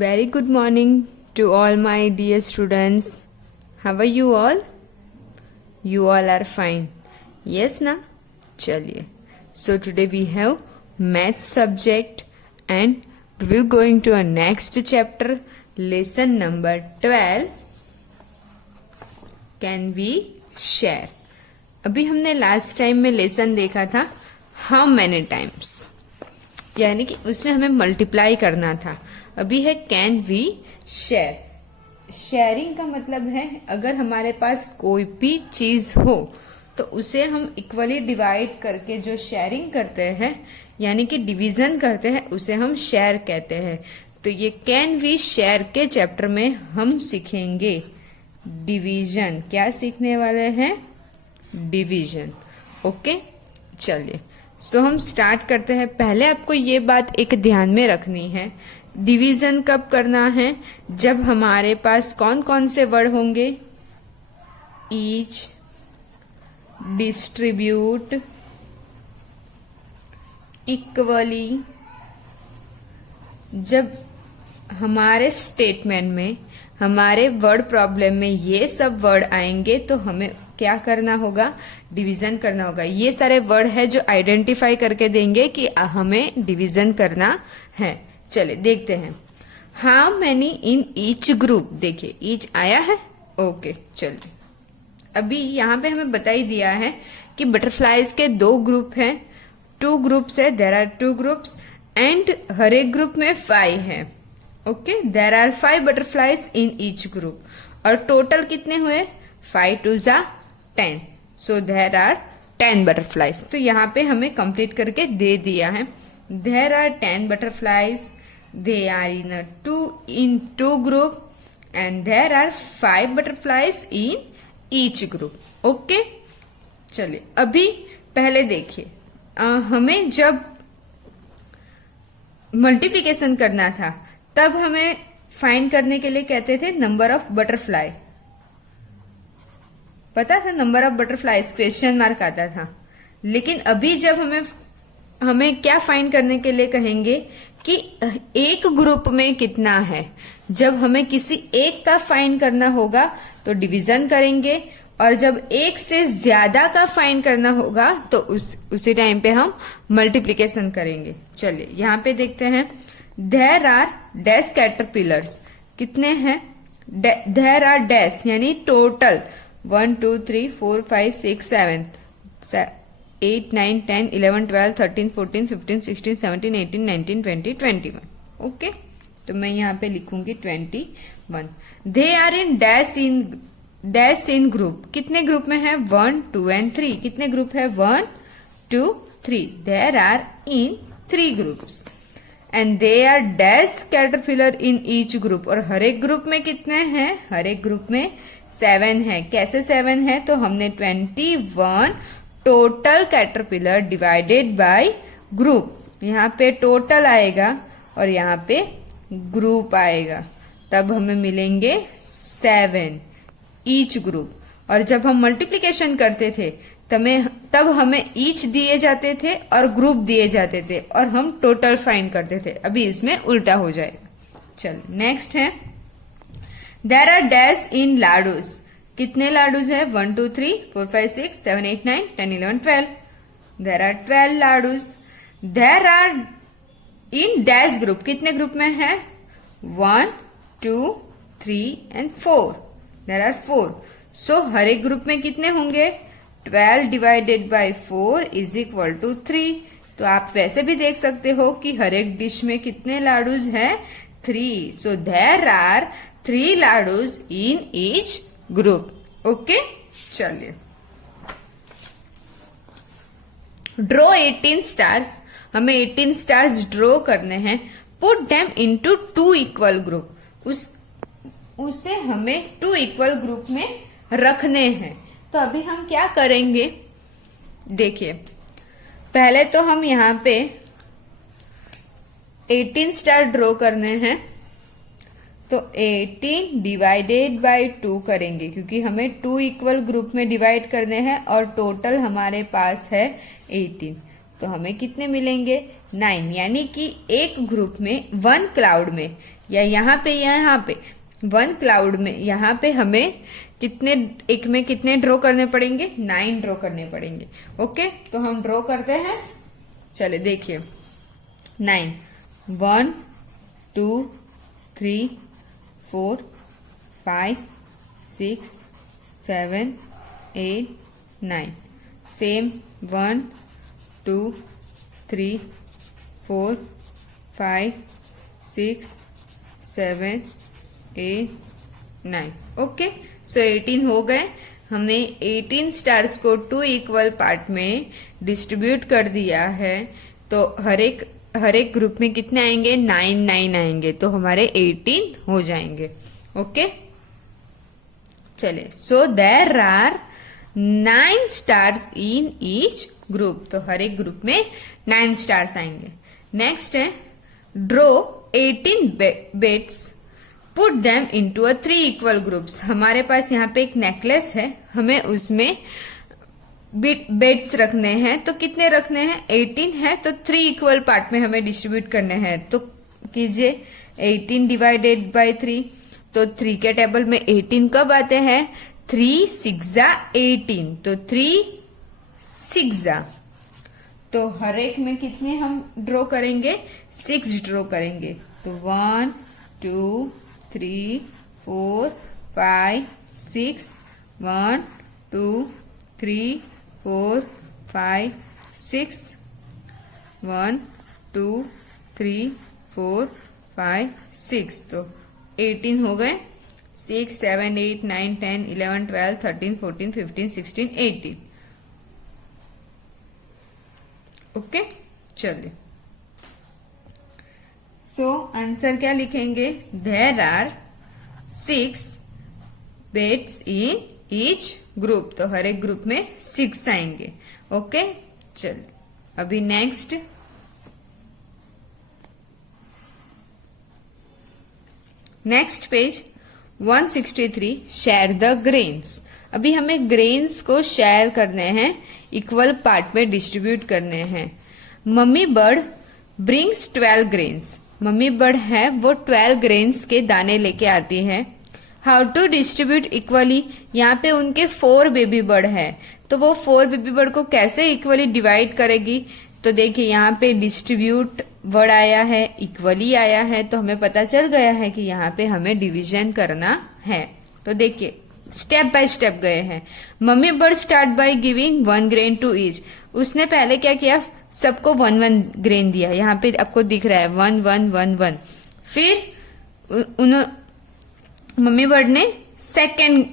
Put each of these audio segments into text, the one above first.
Very good morning to all my dear students. How are you all? You all are fine. Yes na? चलिए. So today we have math subject and we will going to our next chapter, lesson number 12. Can we share? अभी हमने last time में lesson देखा था how many times, यानी कि उसमें हमें मल्टीप्लाई करना था. अभी है कैन वी शेयर. शेयरिंग का मतलब है अगर हमारे पास कोई भी चीज हो तो उसे हम इक्वली डिवाइड करके जो शेयरिंग करते हैं यानी कि डिवीजन करते हैं उसे हम शेयर कहते हैं. तो ये कैन वी शेयर के चैप्टर में हम सीखेंगे डिवीजन. क्या सीखने वाले हैं? डिवीजन. ओके, चलिए. सो हम स्टार्ट करते हैं. पहले आपको ये बात एक ध्यान में रखनी है, डिवीजन कब करना है? जब हमारे पास कौन कौन से वर्ड होंगे? Each, distribute, equally. जब हमारे स्टेटमेंट में, हमारे वर्ड प्रॉब्लम में ये सब वर्ड आएंगे तो हमें क्या करना होगा? डिवीजन करना होगा. ये सारे वर्ड है जो आइडेंटिफाई करके देंगे कि हमें डिवीजन करना है. चले देखते हैं. How many in each group. देखिए ईच आया है. ओके, चलिए. अभी यहाँ पे हमें बता ही दिया है कि बटरफ्लाईज के 2 ग्रुप हैं, 2 ग्रुप्स है. देर आर 2 ग्रुप्स एंड हर एक ग्रुप में 5 है. Okay, there are 5 butterflies in each group. और टोटल कितने हुए? 5 2 जा 10. So there are 10 butterflies. तो यहाँ पे हमें कंप्लीट करके दे दिया है. There are 10 butterflies. They are in two group and there are 5 butterflies in each group. Okay? चलिए अभी पहले देखिए, हमें जब मल्टीप्लिकेशन करना था तब हमें फाइंड करने के लिए कहते थे नंबर ऑफ बटरफ्लाई. पता था number of butterflies? Question mark आता था. लेकिन अभी जब हमें क्या फाइंड करने के लिए कहेंगे कि एक ग्रुप में कितना है. जब हमें किसी एक का फाइंड करना होगा तो डिवीजन करेंगे, और जब एक से ज्यादा का फाइंड करना होगा तो उसी टाइम पे हम मल्टीप्लिकेशन करेंगे. चलिए यहाँ पे देखते हैं. There are dash caterpillars. कितने हैं? देयर आर डैश यानी टोटल 1 2 3 4 5 6 7 8 9 10 11 12 13 14 15 16 17 18 19 20 21. ओके, तो मैं यहाँ पे लिखूंगी 21. They are in dash in group. कितने ग्रुप में है? 1 2 एंड 3. कितने ग्रुप है? 1 2 3. There are in 3 groups and they are dash caterpillar in each group. और हर एक ग्रुप में कितने हैं? हर एक ग्रुप में 7 है. कैसे 7 है? तो हमने 21 total caterpillar divided by group. यहाँ पे टोटल आएगा और यहाँ पे ग्रुप आएगा, तब हमें मिलेंगे 7 ईच ग्रुप. और जब हम मल्टीप्लिकेशन करते थे तब हमें ईच दिए जाते थे और ग्रुप दिए जाते थे और हम टोटल फाइंड करते थे. अभी इसमें उल्टा हो जाएगा. चल नेक्स्ट है. There are dash in laddoos. कितने लाडूज है? 1 2 3 4 5 6 7 8 9 10 11 12. There are 12 laddoos. There are in dash group. कितने ग्रुप में है? 1 2 3 एंड 4. There are 4. सो हर एक ग्रुप में कितने होंगे? 12 divided by 4 is equal to 3. तो आप वैसे भी देख सकते हो कि हर एक डिश में कितने लाडूज है? 3. So there are 3 laddoos in each group. Okay, चलिए. Draw 18 stars. हमें 18 स्टार्स ड्रॉ करने हैं. Put them into 2 equal group. उसे हमें 2 इक्वल ग्रुप में रखने हैं. तो अभी हम क्या करेंगे? देखिए पहले तो हम यहाँ पे 18 स्टार ड्रॉ करने हैं. तो 18 डिवाइडेड बाय 2 करेंगे क्योंकि हमें 2 इक्वल ग्रुप में डिवाइड करने हैं और टोटल हमारे पास है 18. तो हमें कितने मिलेंगे? 9, यानी कि एक ग्रुप में 1 क्लाउड में या यहाँ पे 1 क्लाउड में यहाँ पे हमें कितने ड्रॉ करने पड़ेंगे? 9 ड्रॉ करने पड़ेंगे। ओके, तो हम ड्रॉ करते हैं। चले देखिए, 9, 1 2 3 4 5 6 7 8 9, सेम 1 2 3 4 5 6 7 8 9। ओके, सो 18 हो गए। हमने 18 स्टार्स को 2 इक्वल पार्ट में डिस्ट्रीब्यूट कर दिया है। तो हर एक ग्रुप में कितने आएंगे? 9 9 आएंगे, तो हमारे 18 हो जाएंगे। ओके, चले, so there are 9 stars in each group. तो हर एक ग्रुप में 9 स्टार्स आएंगे। नेक्स्ट है draw 18 bats, put them into a 3 equal groups. हमारे पास यहाँ पे एक नेकलेस है, हमें उसमें बेट्स रखने हैं। तो कितने रखने हैं? 18 है, तो 3 इक्वल पार्ट में हमें डिस्ट्रीब्यूट करने हैं। तो कीजिए 18 डिवाइडेड बाय 3। तो 3 के टेबल में 18 कब आते हैं? 3 6 18, तो 3 6। तो हर एक में कितने हम ड्रॉ करेंगे? 6 ड्रॉ करेंगे। तो 1 2 3 4 5 6, 1 2 3 4 5 6, 1 2 3 4 5 6। तो 18 हो गए। 6 7 8 9 10 11 12 13 14 15 16 18। ओके, चलिए, सो आंसर क्या लिखेंगे? There are 6 bats in each group. तो हर एक ग्रुप में 6 आएंगे। ओके, चलिए, अभी next page 163, share the grains. अभी हमें ग्रेन्स को शेयर करने हैं, इक्वल पार्ट में डिस्ट्रीब्यूट करने हैं। Mummy bird brings 12 grains. Mummy bird है वो 12 ग्रेन्स के दाने लेके आती है। हाउ टू डिस्ट्रीब्यूट इक्वली, यहाँ पे उनके 4 बेबी बर्ड है, तो वो 4 बेबी बर्ड को कैसे इक्वली डिवाइड करेगी? तो देखिए, यहाँ पे डिस्ट्रीब्यूट वर्ड आया है, इक्वली आया है, तो हमें पता चल गया है कि यहाँ पे हमें डिवीजन करना है। तो देखिए, स्टेप बाय स्टेप गए हैं। Mummy bird start by giving 1 grain to each. उसने पहले क्या किया? सबको 1 ग्रेन दिया। यहाँ पे आपको दिख रहा है 1 1 1 1। फिर मम्मी बर्ड ने सेकेंड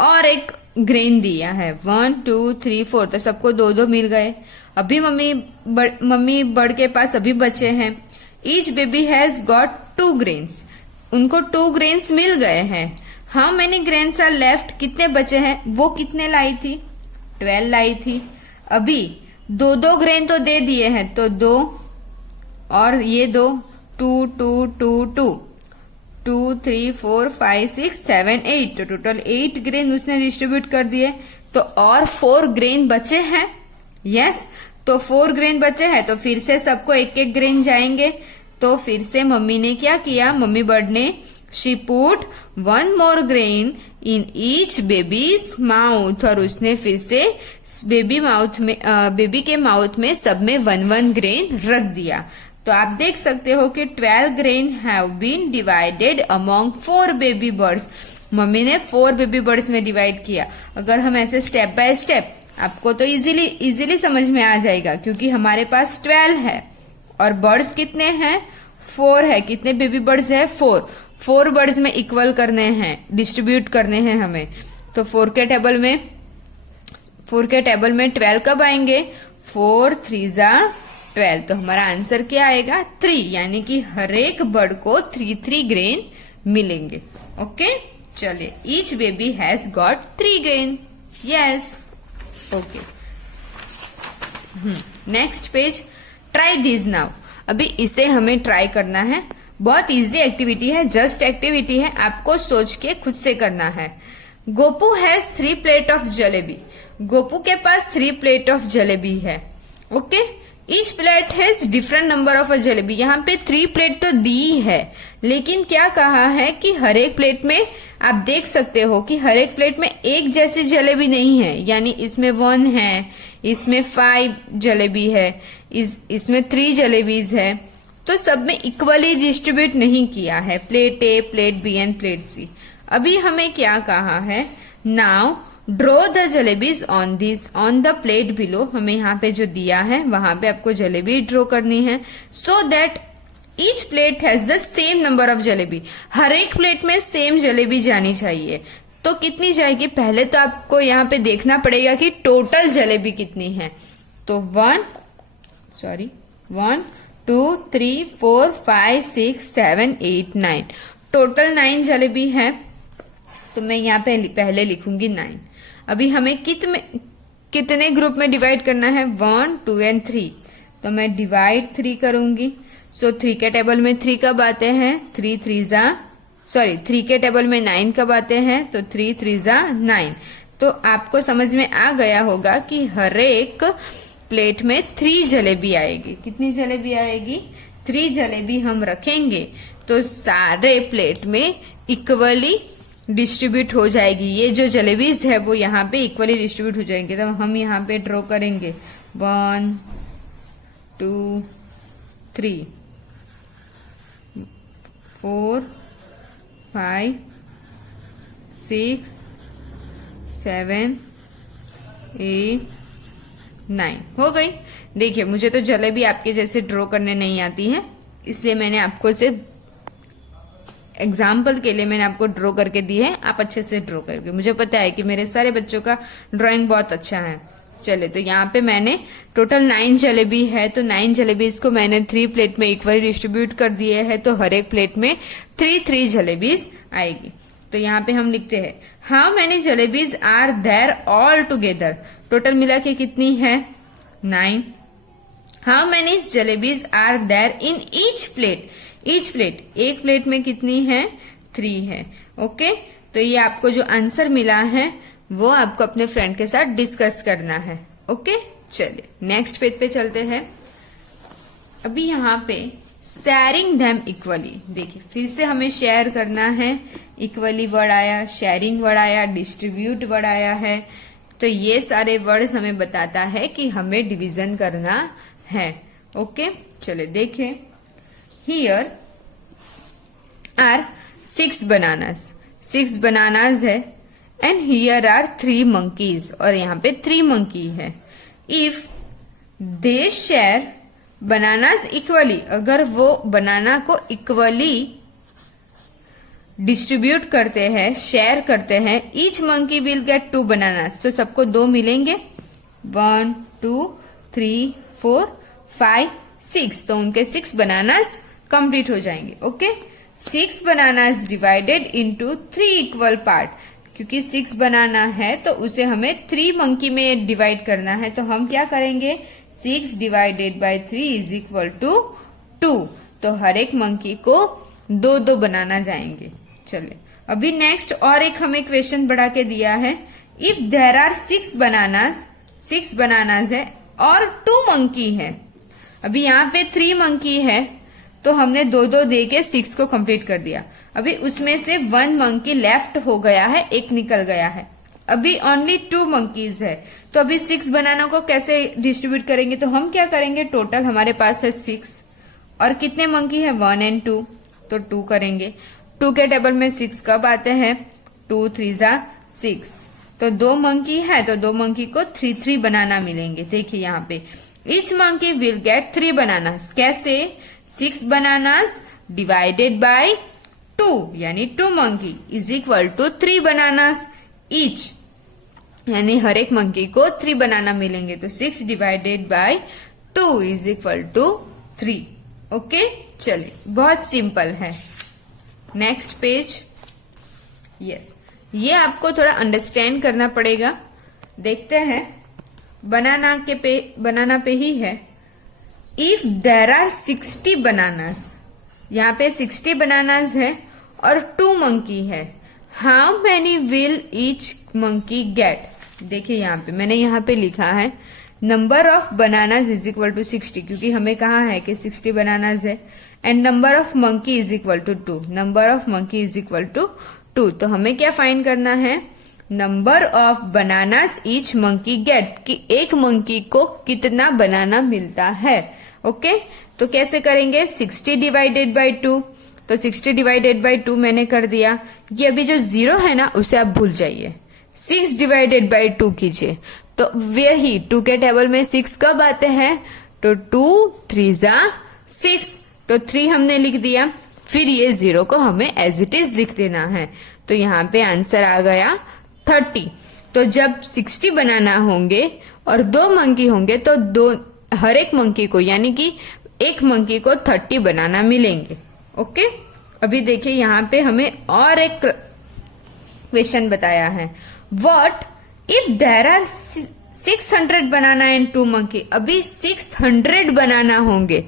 और एक ग्रेन दिया है, 1 2 3 4, तो सबको 2 मिल गए। अभी मम्मी बर्ड के पास अभी बचे हैं। Each baby has got 2 grains. उनको 2 ग्रेन्स मिल गए हैं। How many grains are left, कितने बचे हैं? वो कितने लाई थी? 12 लाई थी। अभी 2 ग्रेन तो दे दिए हैं, तो 2 और ये 2, 2 2 2 2 2 3 4 5 6 7 8, तो टोटल 8 ग्रेन उसने डिस्ट्रीब्यूट कर दिए। तो और 4 ग्रेन बचे हैं। यस, तो 4 ग्रेन बचे हैं, तो फिर से सबको एक एक ग्रेन जाएंगे। तो फिर से मम्मी ने क्या किया? मम्मी बर्ड ने she put 1 more grain in each baby's mouth, और उसने फिर से बेबी के माउथ में सब में 1 ग्रेन रख दिया। तो आप देख सकते हो कि 12 grain have been divided among 4 baby birds. Mummy ने 4 बेबी बर्ड्स में डिवाइड किया। अगर हम ऐसे स्टेप बाय स्टेप, आपको तो इजीली समझ में आ जाएगा, क्योंकि हमारे पास 12 है और बर्ड्स कितने हैं? 4 है। कितने बेबी बर्ड्स है? 4 बर्ड्स में इक्वल करने हैं, डिस्ट्रीब्यूट करने हैं हमें। तो 4 के टेबल में 12 कब आएंगे? 4 3 12। तो हमारा आंसर क्या आएगा? 3, यानी कि हर एक बर्ड को 3 ग्रेन मिलेंगे। ओके, चलिए, each baby has got 3 grain. Yes, okay. Next page, try this now. अभी इसे हमें ट्राई करना है। बहुत इजी एक्टिविटी है, जस्ट एक्टिविटी है, आपको सोच के खुद से करना है। Gopu has 3 plate of jalebi. Gopu के पास 3 प्लेट ऑफ जलेबी है। Okay, each plate has different number of a jalebi. यहाँ पे 3 प्लेट तो दी है, लेकिन क्या कहा है कि हर एक प्लेट में आप देख सकते हो कि हर एक प्लेट में एक जैसी जलेबी नहीं है, यानी इसमें 1 है, इसमें 5 जलेबी है, इसमें 3 जलेबीज है, तो सब में इक्वली डिस्ट्रीब्यूट नहीं किया है, plate A, plate B and plate C. अभी हमें क्या कहा है, now draw the jalebis on the plate below. हमें यहाँ पे जो दिया है वहां पे आपको जलेबी ड्रॉ करनी है, so that each plate has the same number of jalebi. हर एक प्लेट में सेम जलेबी जानी चाहिए। तो कितनी जाएगी, पहले तो आपको यहाँ पे देखना पड़ेगा कि टोटल जलेबी कितनी है। तो 1 2 3 4 5 6 7 8 9, टोटल 9 जलेबी है। तो मैं यहाँ पे पहले लिखूंगी 9। अभी हमें कितने ग्रुप में डिवाइड करना है, 1 2 एंड 3। तो मैं डिवाइड 3 करूंगी। सो 3 के टेबल में 3 कब आते हैं, 3 के टेबल में 9 कब आते हैं, तो 3 3 जा 9। तो आपको समझ में आ गया होगा कि हर एक प्लेट में 3 जलेबी आएगी। कितनी जलेबी आएगी, 3 जलेबी हम रखेंगे तो सारे प्लेट में इक्वली डिस्ट्रीब्यूट हो जाएगी। ये जो जलेबीज है वो यहाँ पे इक्वली डिस्ट्रीब्यूट हो जाएंगे। तो हम यहाँ पे ड्रॉ करेंगे 1 2 3 4 5 6 7 8 9 हो गई। देखिए मुझे तो जलेबी आपके जैसे ड्रॉ करने नहीं आती है, इसलिए मैंने आपको सिर्फ एग्जाम्पल के लिए मैंने आपको ड्रॉ करके दी है। आप अच्छे से ड्रॉ करके, मुझे पता है कि मेरे सारे बच्चों का ड्राइंग बहुत अच्छा है। चले, तो यहाँ पे मैंने टोटल 9 जलेबी है, तो 9 जलेबीज को मैंने 3 प्लेट में इक्वली डिस्ट्रीब्यूट कर दिए है। तो हर एक प्लेट में 3 जलेबीज आएगी। तो यहाँ पे हम लिखते हैं how many jalebis are there all together. Total मिला के कितनी है, 9। How many jalebis are there in each plate. Each plate, एक प्लेट में कितनी है, 3 है। ओके, तो ये आपको जो आंसर मिला है वो आपको अपने फ्रेंड के साथ डिस्कस करना है। ओके, चलिए नेक्स्ट पेज पे चलते हैं। अभी यहाँ पे शेयरिंग देम इक्वली, देखिए फिर से हमें शेयर करना है। इक्वली वर्ड आया, शेयरिंग वर्ड आया, डिस्ट्रीब्यूट वर्ड आया है। तो ये सारे वर्ड्स हमें बताता है कि हमें डिवीजन करना है। ओके, चलिए देखें। Here are 6 bananas. 6 bananas है and here are 3 monkeys और यहाँ पे 3 monkey है। If they share bananas equally, अगर वो बनाना को इक्वली डिस्ट्रीब्यूट करते हैं, शेयर करते हैं, each monkey will get 2 bananas, तो सबको 2 मिलेंगे। 1 2 3 4 5 6, तो उनके 6 बनानास कंप्लीट हो जाएंगे। Okay, 6 bananas divided into 3 equal part. क्योंकि 6 बनाना है तो उसे हमें 3 मंकी में डिवाइड करना है। तो हम क्या करेंगे, 6 divided by 3 is equal to 2। तो हर एक मंकी को 2 बनाना जाएंगे। चलिए अभी नेक्स्ट और एक हमें क्वेश्चन बढ़ा के दिया है। इफ देर आर 6 बनानास है और 2 मंकी है। अभी यहाँ पे 3 मंकी है तो हमने 2 दे के 6 को कंप्लीट कर दिया। अभी उसमें से 1 मंकी लेफ्ट हो गया है, एक निकल गया है। अभी ओनली 2 मंकीज है, तो अभी 6 बनाना को कैसे डिस्ट्रीब्यूट करेंगे। तो हम क्या करेंगे, टोटल हमारे पास है 6 और कितने मंकी है, 1 एंड 2, तो 2 करेंगे। 2 के टेबल में 6 कब आते हैं, 2 3 जा 6। तो 2 मंकी है तो 2 मंकी को 3 बनाना मिलेंगे। देखिए यहाँ पे each monkey will get 3 bananas. कैसे, 6 बनानास डिवाइडेड बाय 2 यानी 2 monkey is equal to 3 bananas each, यानी हर एक मंकी को 3 बनाना मिलेंगे। तो 6 divided by 2 is equal to 3। Okay, चलिए बहुत सिंपल है। Next page. यस, ये आपको थोड़ा अंडरस्टैंड करना पड़ेगा। देखते हैं, बनाना पे ही है। इफ देर आर 60 बनानास, यहाँ पे 60 बनानास है और 2 मंकी है, how many will each monkey get. देखिए यहाँ पे मैंने यहाँ पे लिखा है number of bananas is equal to 60, क्योंकि हमें कहा है कि 60 बनानाज है, and number of monkey is equal to 2, number of monkey is equal to 2। तो हमें क्या फाइंड करना है, number of bananas each monkey get, कि एक मंकी को कितना बनाना मिलता है। ओके, तो कैसे करेंगे, 60 डिवाइडेड बाई 2, तो 60 डिवाइडेड बाई 2 मैंने कर दिया। ये अभी जो 0 है ना उसे आप भूल जाइए, 6 डिवाइडेड बाई 2 कीजिए। तो वही 2 के टेबल में 6 कब आते हैं, तो 2 3 जा 6, तो 3 हमने लिख दिया। फिर ये 0 को हमें एज इट इज लिख देना है, तो यहाँ पे आंसर आ गया 30। तो जब 60 बनाना होंगे और 2 मंकी होंगे तो हर एक मंकी को, यानी कि एक मंकी को 30 बनाना मिलेंगे। ओके, अभी देखिए यहाँ पे हमें और एक क्वेश्चन बताया है, what if there are 600 banana and 2 monkey. अभी 600 बनाना होंगे,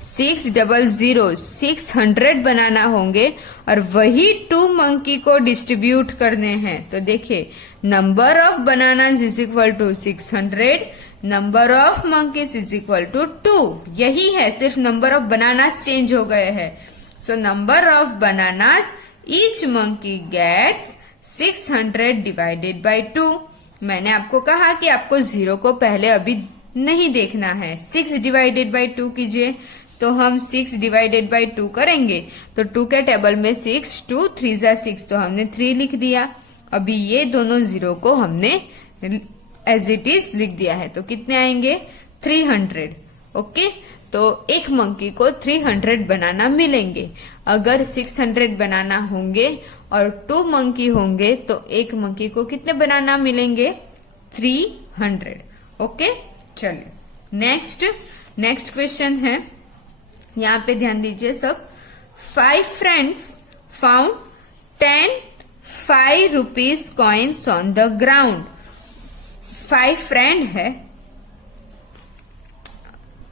600 बनाना होंगे और वही 2 मंकी को डिस्ट्रीब्यूट करने हैं। तो देखिए, number of bananas is equal to 600, number of monkeys is equal to 2। यही है, सिर्फ नंबर ऑफ बनानास चेंज हो गए हैं। So number of bananas each monkey gets 600 divided by 2। मैंने आपको कहा कि आपको 0 को पहले अभी नहीं देखना है, 6 डिवाइडेड बाई 2 कीजिए। तो हम 6 डिवाइडेड बाई 2 करेंगे, तो 2 के टेबल में 6, 2 3 जा 6, तो हमने 3 लिख दिया। अभी ये दोनों 0 को हमने एज इट इज लिख दिया है, तो कितने आएंगे, 300। ओके, तो एक मंकी को 300 बनाना मिलेंगे। अगर 600 बनाना होंगे और 2 मंकी होंगे तो एक मंकी को कितने बनाना मिलेंगे, 300। ओके, चलिए नेक्स्ट क्वेश्चन है, यहाँ पे ध्यान दीजिए सब। 5 friends found 10 5 rupees coins on the ground. 5 friend है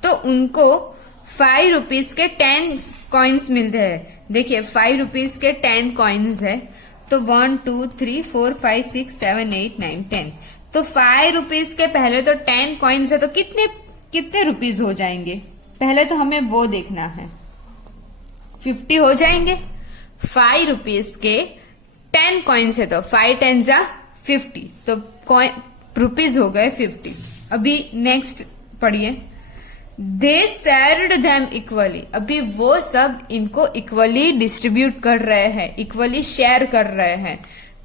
तो उनको 5 रुपीज के 10 कॉइन्स मिलते हैं। देखिए 5 रुपीज के 10 कॉइन्स है, तो 1 2 3 4 5 6 7 8 9 10। तो 5 रुपीज के पहले तो 10 कॉइन्स है, तो कितने रुपीज हो जाएंगे, पहले तो हमें वो देखना है। 50 हो जाएंगे। 5 रुपीज के 10 कॉइन्स है, तो 5 10 जा 50, तो रुपीज हो गए 50। अभी नेक्स्ट पढ़िए, दे शेयर्ड देम इक्वली। अभी वो सब इनको इक्वली डिस्ट्रीब्यूट कर रहे हैं, इक्वली शेयर कर रहे हैं।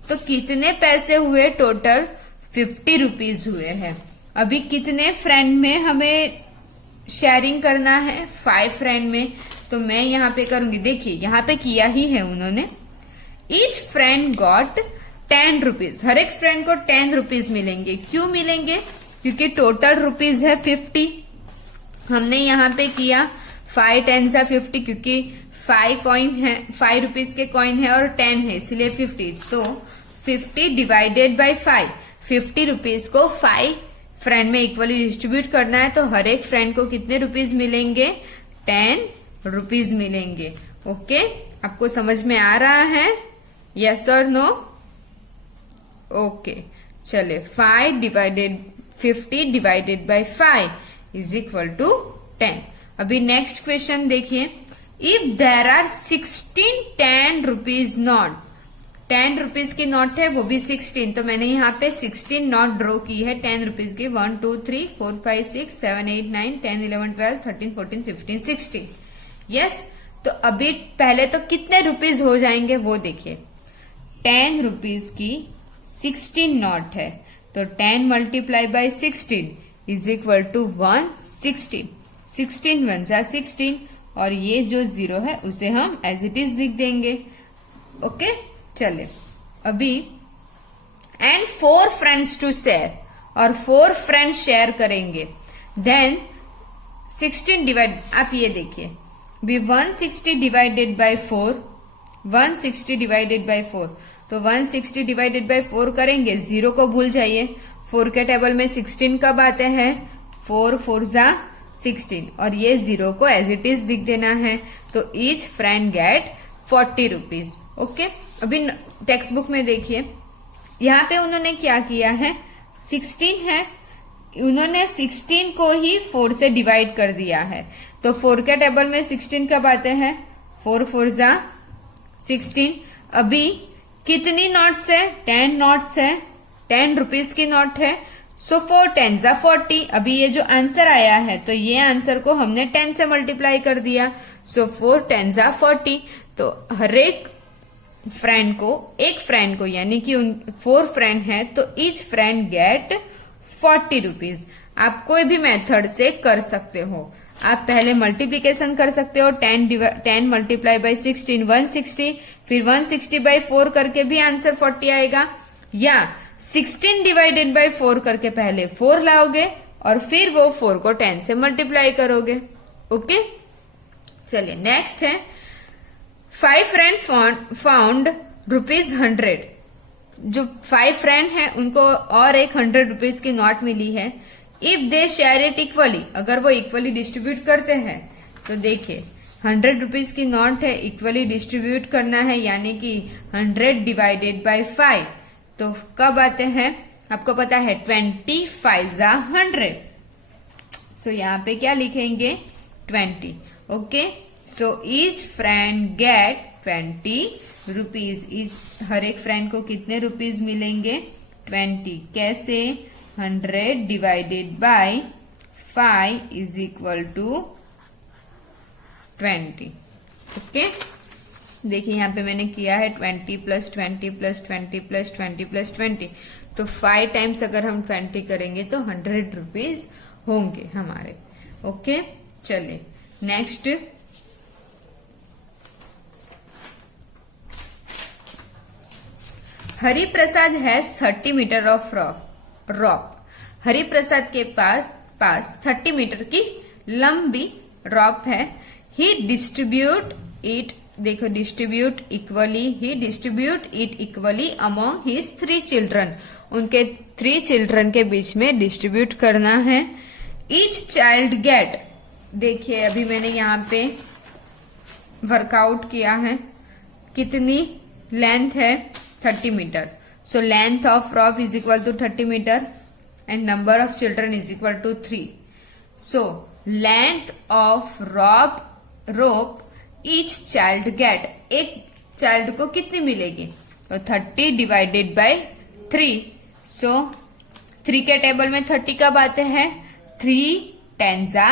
तो कितने पैसे हुए, टोटल 50 रुपीज हुए हैं। अभी कितने फ्रेंड में हमें शेयरिंग करना है, 5 फ्रेंड में। तो मैं यहाँ पे करूंगी, देखिए यहाँ पे किया ही है उन्होंने। ईच फ्रेंड गॉट 10 रुपीज, हर एक फ्रेंड को 10 रुपीज मिलेंगे। क्यों मिलेंगे, क्योंकि टोटल रुपीज है 50। हमने यहाँ पे किया 5 10 सा 50, क्योंकि 5 कॉइन है, 5 रुपीज के कॉइन है और 10 है, इसलिए 50। तो 50 डिवाइडेड बाई 5, 50 रुपीज को 5 फ्रेंड में इक्वली डिस्ट्रीब्यूट करना है। तो हर एक फ्रेंड को कितने रुपीज मिलेंगे, 10 रुपीज मिलेंगे। ओके, आपको समझ में आ रहा है, यस और नो? ओके, चले 50 divided by 5 is equal to 10। अभी नेक्स्ट क्वेश्चन देखिए, if there are 16 10 rupees note, 10 rupees की नोट है, वो भी 16, तो मैंने यहाँ पे 16 नोट ड्रॉ की है 10 रुपीज की। 1 2 3 4 5 6 7 8 9 10 11 12 13 14 15 16। यस, तो अभी पहले तो कितने रुपीज हो जाएंगे वो देखिए। 10 रुपीज की 16 नोट है, तो 10 multiply by 16 is equal to 160। 16 1 जा 16, और ये जो 0 है उसे हम एज इट इज लिख देंगे। ओके, चले अभी एंड 4 फ्रेंड्स टू शेयर, और 4 फ्रेंड्स शेयर करेंगे। देन 16 डिवाइड, आप ये देखिए भी 160 डिवाइडेड बाई 4, 160 डिवाइडेड बाई 4, तो 160 डिवाइडेड बाई 4 करेंगे, 0 को भूल जाइए। 4 के टेबल में 16 कब आते हैं, 4 4 जा 16, और ये 0 को एज इट इज लिख देना है। तो each friend gate 40 rupees. Okay, अभी टेक्स्ट बुक में देखिए, यहाँ पे उन्होंने क्या किया है, 16 है उन्होंने 16 को ही 4 से डिवाइड कर दिया है। तो 4 के टेबल में 16 कब आते हैं? 4 4 जा 16। अभी कितनी नोट्स है? 10 नोट्स है, 10 रुपीज की नोट है। सो 4 10 जा 40। अभी ये जो आंसर आया है तो ये आंसर को हमने 10 से मल्टीप्लाई कर दिया। सो 4 10 जा 40। तो हर एक फ्रेंड को यानी कि 4 फ्रेंड है तो ईच फ्रेंड गेट 40 रुपीज। आप कोई भी मेथड से कर सकते हो। आप पहले मल्टीप्लीकेशन कर सकते हो, 10 मल्टीप्लाई बाई 16 160, फिर 160 बाई 4 करके भी आंसर 40 आएगा, या 16 डिवाइडेड बाई 4 करके पहले 4 लाओगे और फिर वो 4 को 10 से मल्टीप्लाई करोगे। ओके, चलिए नेक्स्ट है 5 फ्रेंड फाउंड ₹100। जो 5 फ्रेंड हैं उनको और एक 100 रुपीज की नोट मिली है। If they share it equally, अगर वो इक्वली डिस्ट्रीब्यूट करते हैं तो देखिए 100 रुपीज की नोट है, इक्वली डिस्ट्रीब्यूट करना है यानी कि 100 डिवाइडेड बाय 5। तो कब आते हैं आपको पता है? 25 जा 100। सो यहाँ पे क्या लिखेंगे? 20। Okay, so each friend get 20 rupees. हर एक फ्रेंड को कितने रुपीज मिलेंगे? 20। कैसे? 100 divided by 5 is equal to 20। Okay, देखिए यहाँ पे मैंने किया है 20 प्लस 20 प्लस 20 प्लस 20 प्लस 20। तो 5 टाइम्स अगर हम 20 करेंगे तो 100 रुपीज होंगे हमारे। ओके, चलिए next Hari Prasad has 30 metre of rope. Hari Prasad के पास 30 मीटर की लंबी रॉप है। ही डिस्ट्रीब्यूट इट, देखो distribute it equally among his 3 children. उनके 3 चिल्ड्रन के बीच में डिस्ट्रीब्यूट करना है। ईच चाइल्ड गेट, देखिए अभी मैंने यहाँ पे वर्कआउट किया है। कितनी लेंथ है? 30 metre. So length of rope is equal to 30 metre and number of children is equal to 3। So length of rope each child get, एक चाइल्ड को कितनी मिलेगी? तो 30 डिवाइडेड बाय 3। सो 3 के टेबल में 30 कब आते हैं? 3 10 जा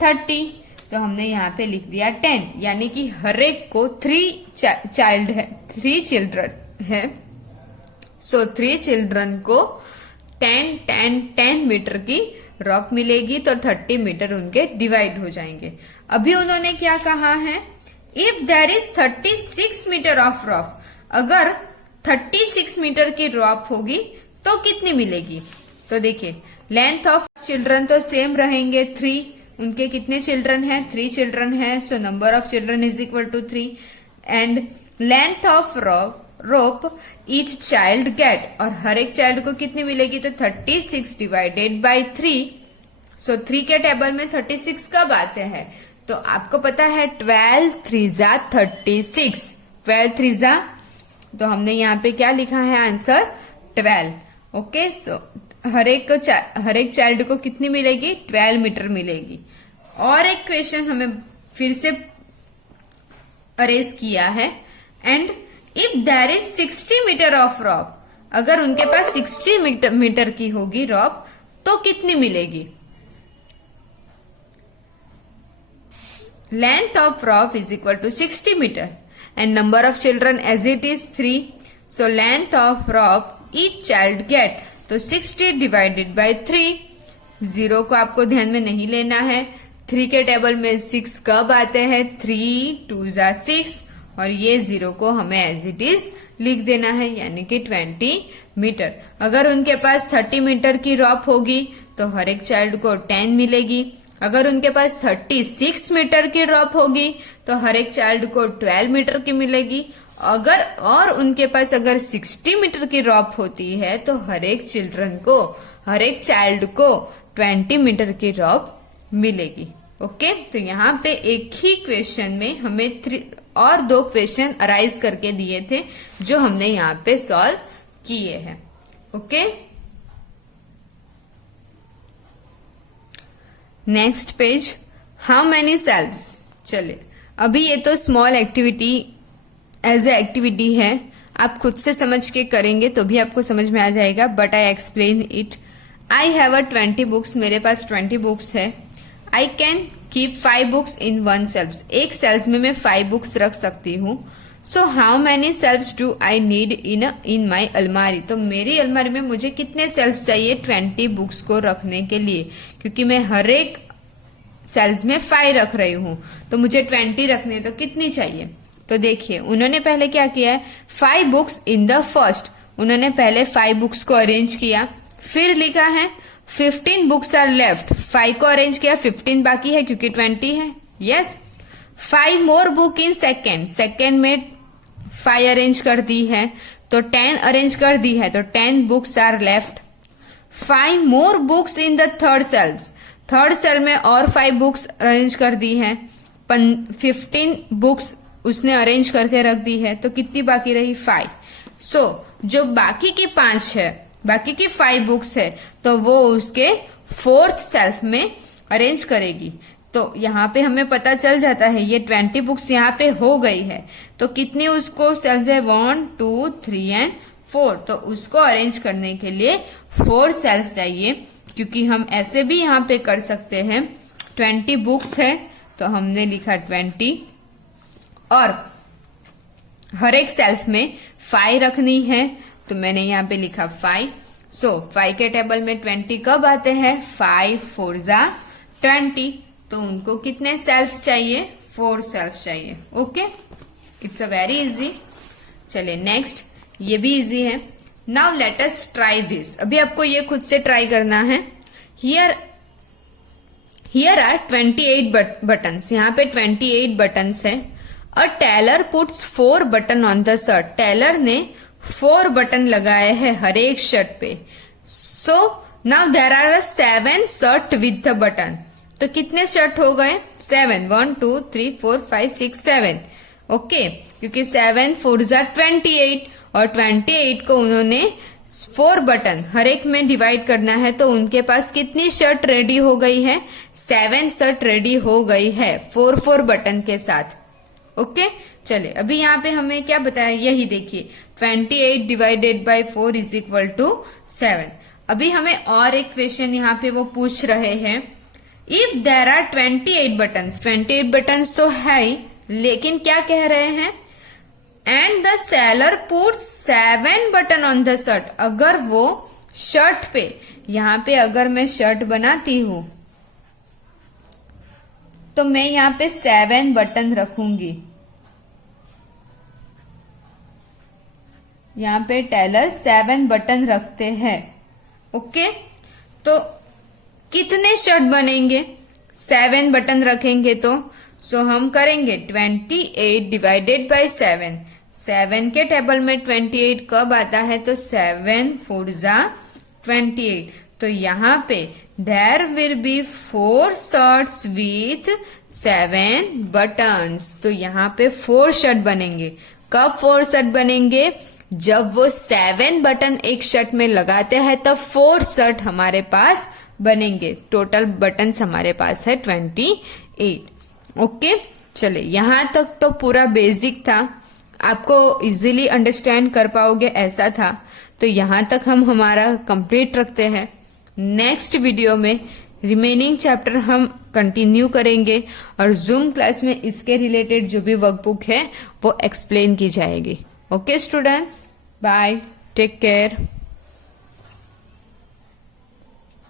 30। तो हमने यहाँ पे लिख दिया 10, यानी कि हर एक को 3 चिल्ड्रन है। सो 3 चिल्ड्रन को 10 मीटर की रॉप मिलेगी। तो 30 मीटर उनके डिवाइड हो जाएंगे। अभी उन्होंने क्या कहा है? If there is 36 metre of rope, अगर 36 मीटर की रॉप होगी तो कितनी मिलेगी? तो देखिए लेंथ ऑफ चिल्ड्रन तो सेम रहेंगे 3। उनके कितने चिल्ड्रन हैं? 3 चिल्ड्रन हैं। So number of children is equal to 3 and length of rope each child get, और हर एक चाइल्ड को कितनी मिलेगी? तो 36 डिवाइडेड बाय 3। सो 3 के टेबल में 36 कब आते हैं? तो आपको पता है 12 3 जा 36। 12 3 जा, तो हमने यहाँ पे क्या लिखा है आंसर? 12। ओके, सो हर एक चाइल्ड को कितनी मिलेगी? 12 मीटर मिलेगी। और एक क्वेश्चन हमें फिर से अरेज किया है। And if there is 60 metre of rope, अगर उनके पास 60 मीटर की होगी रॉप तो कितनी मिलेगी? Length of rope is equal to 60 metre and number of children as it is 3। So length of rope each child get, तो 60 डिवाइडेड बाय 3। 0 को आपको ध्यान में नहीं लेना है। 3 के टेबल में 6 कब आते हैं? 3 2 जा 6, और ये 0 को हमें एज इट इज लिख देना है यानी कि 20 मीटर। अगर उनके पास 30 मीटर की रॉप होगी तो हर एक चाइल्ड को 10 मिलेगी। अगर उनके पास 36 मीटर की रॉप होगी तो हर एक चाइल्ड को 12 मीटर की मिलेगी। और उनके पास अगर 60 मीटर की रॉप होती है तो हर एक चाइल्ड को 20 मीटर की रॉप मिलेगी। ओके, तो यहाँ पे एक ही क्वेश्चन में हमें और 2 क्वेश्चन अराइज करके दिए थे जो हमने यहाँ पे सॉल्व किए हैं। Okay, next page, how many shelves. चले, अभी ये तो small activity as a activity है, आप खुद से समझ के करेंगे तो भी आपको समझ में आ जाएगा, but I explain it. I have a 20 books, मेरे पास 20 बुक्स है। I can keep 5 books in 1 shelf, एक सेल्फ में मैं 5 बुक्स रख सकती हूँ। So how many shelves do I need in my अलमारी, तो मेरी अलमारी में मुझे कितने सेल्फ्स चाहिए 20 बुक्स को रखने के लिए, क्योंकि मैं हर एक सेल्स में 5 रख रही हूं, तो मुझे 20 रखने तो कितनी चाहिए। तो देखिए उन्होंने पहले क्या किया है, 5 बुक्स इन द फर्स्ट, उन्होंने पहले 5 बुक्स को अरेंज किया, फिर लिखा है 15 बुक्स आर लेफ्ट, 5 को अरेंज किया, 15 बाकी है क्योंकि 20 है। Yes, 5 more book in second, second में 5 अरेंज कर दी है, तो 10 अरेंज कर दी है, तो 10 books are left. 5 more books in the third shelf, third shelf में और 5 बुक्स अरेंज कर दी है, 15 बुक्स उसने अरेंज करके रख दी है, तो कितनी बाकी रही 5। सो जो बाकी की 5 है, बाकी की 5 बुक्स है, तो वो उसके फोर्थ सेल्फ में अरेंज करेगी। तो यहाँ पे हमें पता चल जाता है ये 20 बुक्स यहाँ पे हो गई है, तो कितनी उसको सेल्स है 1 2 3 एंड 4, तो उसको अरेंज करने के लिए 4 सेल्स चाहिए, क्योंकि हम ऐसे भी यहाँ पे कर सकते हैं 20 बुक्स है तो हमने लिखा 20 और हर एक सेल्फ में 5 रखनी है, तो मैंने यहाँ पे लिखा 5। सो 5 के टेबल में 20 कब आते हैं, 5 4 जा 20, तो उनको कितने सेल्फ चाहिए, 4 सेल्फ चाहिए। Okay, it's a very easy. चलिए नेक्स्ट, ये भी इजी है। Now let us try this, अभी आपको ये खुद से ट्राई करना है। हियर आर 28 बटन्स, यहाँ पे 28 बटन्स है। A tailor puts 4 button on the shirt, tailor ने 4 बटन लगाए हैं हर एक शर्ट पे। So now there are 7 shirt with the button, तो कितने शर्ट हो गए 7, 1 2 3 4 5 6 7। ओके, क्योंकि 7 4 जा 28 और 28 को उन्होंने 4 बटन हर एक में डिवाइड करना है, तो उनके पास कितनी शर्ट रेडी हो गई है, 7 शर्ट रेडी हो गई है 4 बटन के साथ। ओके, चले अभी यहाँ पे हमें क्या बताया, यही देखिए 28 divided by 4 is equal to 7। अभी हमें और एक क्वेश्चन यहाँ पे वो पूछ रहे हैं, if there are 28 buttons, 28 buttons तो है ही, लेकिन क्या कह रहे हैं, and the seller puts 7 button on the shirt, अगर वो शर्ट पे, यहाँ पे अगर मैं शर्ट बनाती हूं तो मैं यहाँ पे 7 बटन रखूंगी, यहाँ पे टेलर 7 बटन रखते हैं। ओके, तो कितने शर्ट बनेंगे, 7 बटन रखेंगे तो सो हम करेंगे 28 डिवाइडेड बाय 7। 7 के टेबल में 28 कब आता है, तो 7 4 जा 28, तो यहाँ पे there will be 4 shirts with 7 buttons, तो यहाँ पे 4 शर्ट बनेंगे। कब 4 शर्ट बनेंगे, जब वो 7 बटन एक शर्ट में लगाते हैं तब 4 शर्ट हमारे पास बनेंगे। टोटल बटन्स हमारे पास है 28। ओके, चले यहां तक तो पूरा बेसिक था, आपको इजीली अंडरस्टैंड कर पाओगे ऐसा था, तो यहां तक हम हमारा कंप्लीट रखते हैं। नेक्स्ट वीडियो में रिमेनिंग चैप्टर हम कंटिन्यू करेंगे और जूम क्लास में इसके रिलेटेड जो भी वर्कबुक है वो एक्सप्लेन की जाएगी। Okay students, bye, take care.